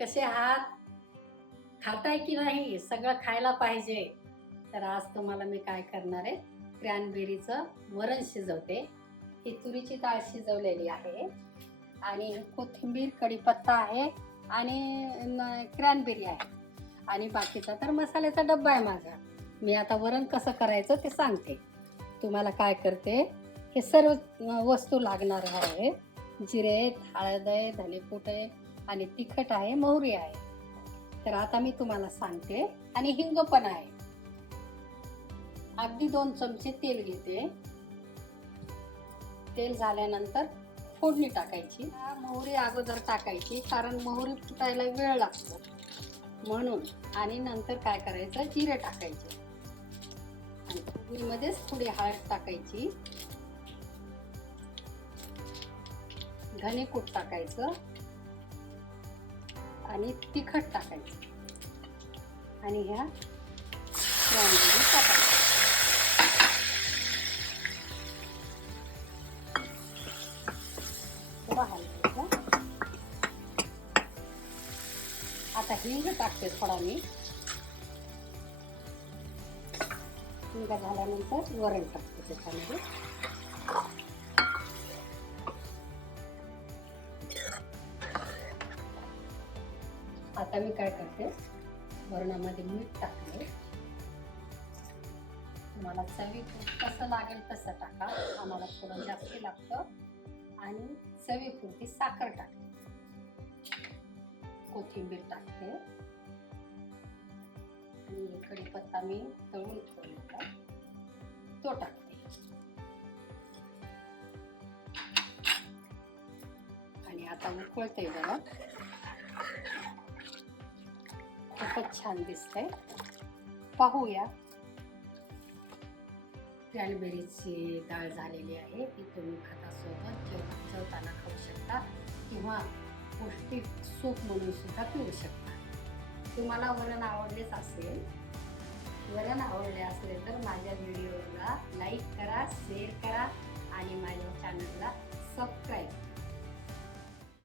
कसे आहात? खाताय की नाही? सगळं खायला पाहिजे. तर आज तुम्हाला मी काय करणार आहे, क्रॅनबेरीचं वरण शिजवते. ही तुरीची डाळ शिजवलेली आहे आणि कोथिंबीर, कढीपत्ता आहे आणि क्रॅनबेरी आहे आणि बाकीचा तर मसाल्याचा डब्बा आहे माझा. मी आता वरण कसं करायचं ते सांगते. तुम्हाला काय करते, हे सर्व वस्तू लागणार आहे. जिरे आहेत, हळद आहे, धनेपूड आहे आणि तिखट आहे, मोहरी आहे. तर आता मी तुम्हाला सांगते आणि हिंग पण आहे. अगदी 2 चमचे तेल घेते. तेल झाल्यानंतर फोडणी टाकायची. मोहरी अगोदर टाकायची कारण मोहरी फुटायला वेळ लागतो म्हणून. आणि नंतर काय करायचं, जिरे टाकायचे आणि फोडणीमध्येच थोडी हळद टाकायची, धनेपूड टाकायचं आणि तिखट टाकायचं आणि ह्या क्रॅनबेरी टाकायच्या. थोडं हलवायचं. आता हिंग टाकते थोडा मी. हिंग झाल्यानंतर वरण टाकते त्याच्यामध्ये. आता मी काय करते, वरणामध्ये मीठ टाकते. तुम्हाला चवीपुरतं कसं लागेल तसं टाका. आम्हाला थोडं जास्त लागतं. आणि चवीपुरती साखर टाकते, कोथिंबीर टाकते आणि कढीपत्ता मी तळून ठेवलेला तो टाकते आणि आता उकळते जरा. खूपच छान दिसतंय. पाहूया. क्रॅनबेरीची डाळ झालेली आहे. ती तुम्ही भातासोबत जेवताना खाऊ शकता किंवा पौष्टिक सूप म्हणून सुद्धा पिऊ शकता. तुम्हाला वरण आवडलेच असेल, वरण आवडले असले तर माझ्या व्हिडिओला लाईक करा, शेअर करा आणि माझ्या चॅनलला सबस्क्राईब करा.